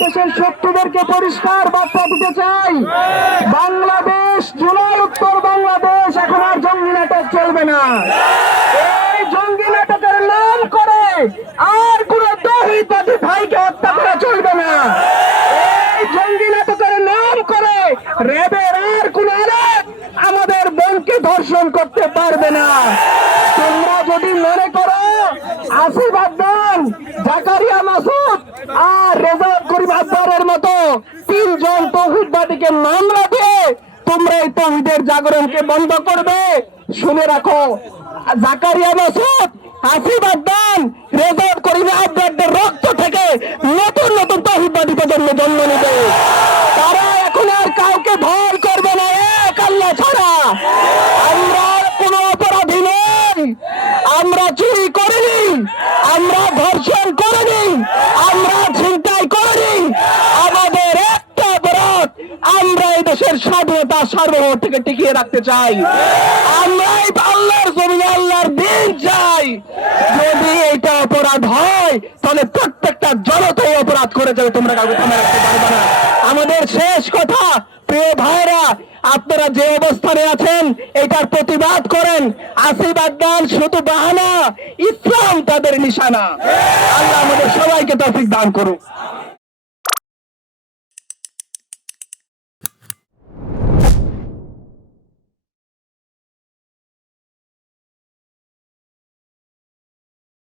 দেশের শত্রুদেরকে পরিষ্কার বার্তা দিতে চাই। বাংলাদেশ, জুলাই, উত্তর বাংলাদেশ, এখন আর জঙ্গি নাটক চলবে না। এই জঙ্গি নাটকের নাম করে আর কোন তহিদাদি ভাইকে হত্যা করা চলবে না। এই জঙ্গি নাটকের নাম করে র্যাবের আর কোন আমাদের বোনকে ধর্ষণ করতে পারবে না। তোমরা যদি মনে করো, আসিফ আদনান জাকারিয়া মাসুদ আর রেজাউল করিম আব্বারের মতো তিনজন তৌহিদবাদীকে মামলা দিয়ে তোমরা এই তৌহিদের জাগরণকে বন্ধ করবে। শুনে রাখো, জাকারিয়া মাসুদ, আসিফ আদনান, রেজাউল করিম আব্বারদের রক্ত থেকে নতুন নতুন তৌহিদবাদী প্রজন্ম জন্ম নেবে। তারা এখন আর কাউকে ভয় করবে না, এক আল্লাহ ছাড়া আমরা কোনো অপরাধী নই আমরা চুরি করিনি আমরা ধর্ষণ করিনি, আমরা ছিনতাই করিনি। আমাদের একটা অপরাধ আমরা এই দেশের স্বাধীনতা সার্বভৌমত্বকে টিকিয়ে রাখতে চাই। আমরাই আল্লাহর জমিনে আল্লাহর দিন চাই। যদি এইটা অপরাধ হয়, তাহলে প্রত্যেকটা জনতাই অপরাধ করে যাবে, তোমরা কাউকে থামায় রাখতে পারবে না। আমাদের শেষ কথা। প্রিয় ভাইরা, আপনারা যে অবস্থানে আছেন, এটার প্রতিবাদ করেন। আশীর্বাদ দান শুধু বাহানা, ইসলাম তাদের নিশানা। আল্লাহ আমাদের সবাইকে তফিক দান করুক।